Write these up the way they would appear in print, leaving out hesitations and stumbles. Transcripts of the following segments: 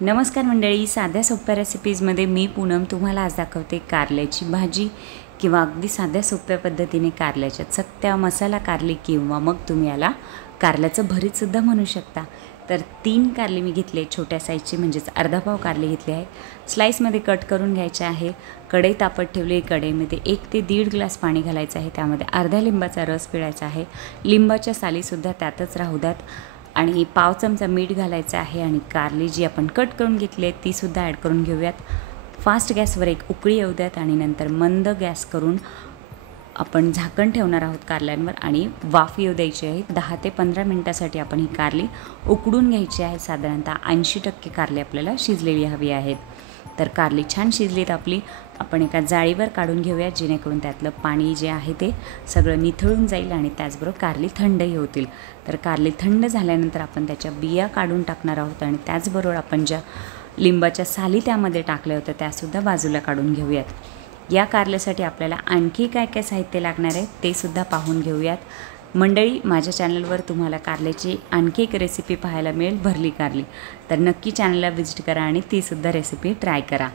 नमस्कार मंडळी, साध्या सोप्या रेसिपीजमध्ये मी पूनम तुम्हाला आज दाखवते कारल्याची भाजी किंवा अगदी साध्या सोप्या पद्धतीने कारल्याच्या चकत्या, मसाला कारली किंवा मग तुम्ही याला कारल्याचं भरीतसुद्धा म्हणू शकता। तर 3 कारली मी घेतले, छोट्या साईजची म्हणजेच अर्धा पाव कारली घेतली आहे। स्लाइसमध्ये कट करून घ्यायचे आहे। कढई तापत ठेवली, कढईमध्ये 1 ते 1.5 ग्लास पाणी घालायचं आहे। त्यामध्ये अर्धा लिंबाचा रस पिळायचा आहे। लिंबाच्या सालीसुद्धा त्यातच राहू द्यात आणि पाव चमचा मीठ घालायचं आहे आणि कारली जी आपण कट करून घेतली आहे ती सुद्धा ॲड करून घेऊयात। फास्ट गॅसवर एक उकळी येऊ द्यात आणि नंतर मंद गॅस करून आपण झाकण ठेवणार आहोत कारल्यांवर आणि वाफ येऊ द्यायची आहे। 10 ते 15 मिनिटासाठी आपण ही कारली उकडून घ्यायची आहे। साधारणतः 80% कारली आपल्याला शिजलेली हवी आहेत। तर कारली छान शिजलीत आपली, आपण एका जाळीवर काढून घेऊया जेणेकरून त्यातलं पाणी जे आहे ते सगळं निथळून जाईल आणि त्याचबरोबर कारली थंडही होतील। तर कारली थंड झाल्यानंतर आपण त्याच्या बिया काढून टाकणार आहोत आणि त्याचबरोबर आपण ज्या लिंबाच्या साली त्यामध्ये टाकल्या होत्या त्यासुद्धा बाजूला काढून घेऊयात। या कारल्यासाठी आपल्याला आणखी काय काय साहित्य लागणार आहे ते सुद्धा पाहून घेऊयात। मंडळी, माझ्या चॅनलवर तुम्हाला कारल्याची आणखी एक रेसिपी पाहायला मिळेल, भरली कारली, तर नक्की चॅनलला विजिट करा आणि तीसुद्धा रेसिपी ट्राय करा।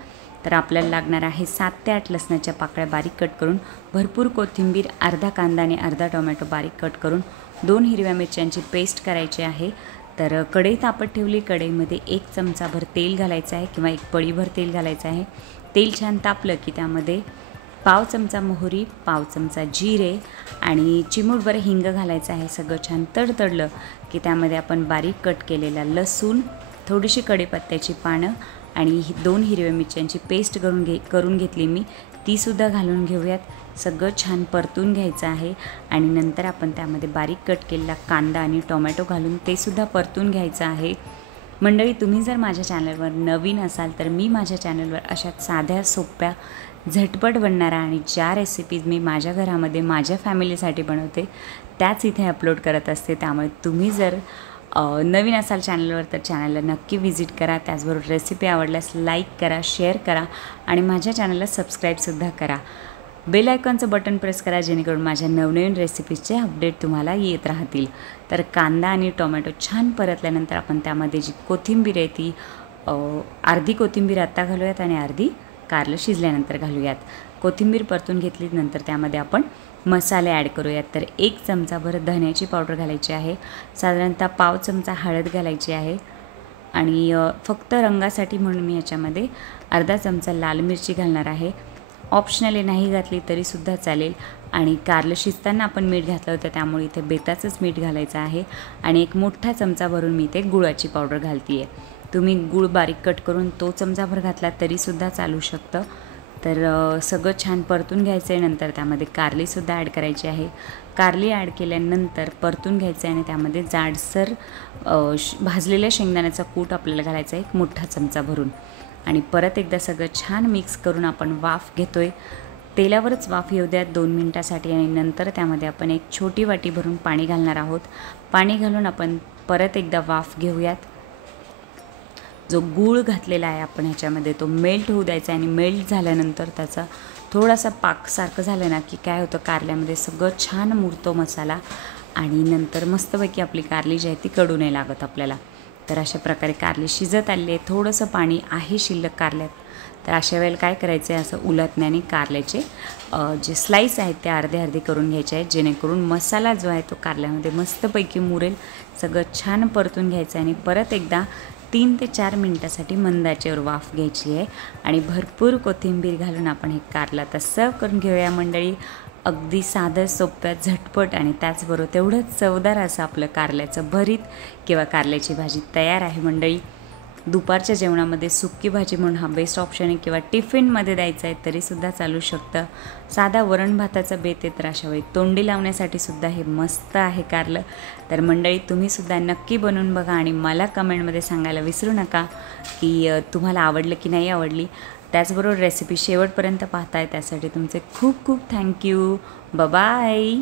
तर आपल्याला लागणार आहे 7 ते 8 लसणाच्या पाकळ्या बारीक कट करून, भरपूर कोथिंबीर, अर्धा कांदा आणि अर्धा टोमॅटो बारीक कट करून, 2 हिरव्या मिरच्यांची पेस्ट करायची आहे। तर कढई तापत ठेवली, कढईमध्ये 1 चमचाभर तेल घालायचं आहे किंवा 1 पळीभर तेल घालायचं आहे। तेल छान तापलं की त्यामध्ये पाव चमचा मोहरी, पाव चमचा जिरे आणि चिमूटभर हिंग घालायचं आहे। सगळं छान तडतडलं की त्यामध्ये आपण बारीक कट केलेला लसूण, थोडीशी कढीपत्त्याची पानं आणि 2 हिरव्या मिरच्यांची पेस्ट करून घेतली मी, तीसुद्धा घालून घेऊयात। सगळं छान परतून घ्यायचं आहे आणि नंतर आपण त्यामध्ये बारीक कट केलेला कांदा आणि टोमॅटो घालून ते सुद्धा परतून घ्यायचं आहे। मंडळी, तुम्ही जर माझ्या चॅनलवर नवीन असाल तर मी माझ्या चॅनलवर अशा साध्या सोप्या झटपट बनणाऱ्या आणि ज्या रेसिपीज मी माझ्या घरामध्ये माझ्या फॅमिलीसाठी बनवते त्याच इथे अपलोड करत असते। त्यामुळे तुम्ही जर नवीन असाल चॅनलवर तर चॅनलला नक्की विजिट करा। त्याचबरोबर रेसिपी आवडल्यास लाईक करा, शेअर करा आणि माझ्या चॅनलला सबस्क्राईबसुद्धा करा। बेल आयकॉनचं बटन प्रेस करा जेणेकरून माझ्या नवनवीन रेसिपीजचे अपडेट तुम्हाला येत राहतील। तर कांदा आणि टोमॅटो छान परतल्यानंतर आपण त्यामध्ये जी कोथिंबीर आहे ती अर्धी कोथिंबीर आत्ता घालूयात आणि अर्धी कारलं शिजल्यानंतर घालूयात। कोथिंबीर परतून घेतली नंतर त्यामध्ये आपण मसाले ॲड करूयात। तर 1 चमचाभर धण्याची पावडर घालायची आहे, साधारणतः पाव चमचा हळद घालायची आहे आणि फक्त रंगासाठी म्हणून मी याच्यामध्ये अर्धा चमचा लाल मिरची घालणार आहे। ऑप्शनली नाही घातली तरीसुद्धा चालेल आणि कारलं शिजताना आपण मीठ घातलं होतं त्यामुळे इथे बेताचंच मीठ घालायचं आहे आणि 1 मोठा चमचा भरून मी इथे गुळाची पावडर घालते आहे। तुम्ही गूळ बारीक कट करून तो चमचाभर घातला तरीसुद्धा चालू शकतं। तर सगळं छान परतून घ्यायचं आहे। नंतर त्यामध्ये कारलीसुद्धा ॲड करायची आहे। कारली ॲड केल्यानंतर परतून घ्यायचं आहे आणि त्यामध्ये जाडसर भाजलेल्या शेंगदाण्याचा कूट आपल्याला घालायचा आहे 1 मोठा चमचा भरून आणि परत एकदा सगळं छान मिक्स करून आपण वाफ घेतो आहे। तेलावरच वाफ येऊ द्यात 2 मिनिटासाठी आणि नंतर त्यामध्ये आपण 1 छोटी वाटी भरून पाणी घालणार आहोत। पाणी घालून आपण परत एकदा वाफ घेऊयात। जो गूळ घातलेला आहे आपण ह्याच्यामध्ये तो मेल्ट होऊ द्यायचा आणि मेल्ट झाल्यानंतर त्याचा थोडासा पाकसारखं झालं ना की काय होतं, कारल्यामध्ये सगळं छान मुरतो मसाला आणि नंतर मस्तपैकी आपली कारली जी आहे ती कडू नाही लागत आपल्याला। तर अशा प्रकारे कारली शिजत आली आहे, थोडंसं पाणी आहे शिल्लक कारल्यात। तर अशा वेळेला काय करायचं आहे, असं उलटण्याने कारल्याचे जे स्लाईस आहेत ते अर्धे अर्धे करून घ्यायचे आहेत जेणेकरून मसाला जो आहे तो कारल्यामध्ये मस्तपैकी मुरेल। सगळं छान परतून घ्यायचं आणि परत एकदा 3 ते 4 मिनिटासाठी मंद आचेवर वाफ घ्यायची आहे आणि भरपूर कोथिंबीर घालून आपण हे कारलं आता सर्व करून घेऊया। मंडळी, अगदी साधं सोप्या झटपट आणि त्याचबरोबर तेवढंच चवदार असं आपलं कारल्याचं भरीत किंवा कारल्याची भाजी तयार आहे। मंडळी, दुपारच्या जेवणामध्ये सुक्की भाजी म्हणून हा बेस्ट ऑप्शन आहे किंवा टिफिनमध्ये द्यायचं आहे तरीसुद्धा चालू शकतं। साधा वरण भाताचा बेत आहे तर अशा वेळी तोंडी लावण्यासाठी सुद्धा हे मस्त आहे कारलं। तर मंडळी, तुम्हीसुद्धा नक्की बनवून बघा आणि मला कमेंटमध्ये सांगायला विसरू नका की तुम्हाला आवडलं की नाही आवडली। त्याचबरोबर रेसिपी शेवटपर्यंत पाहताय त्यासाठी तुमचे खूप खूप थँक्यू। बाय।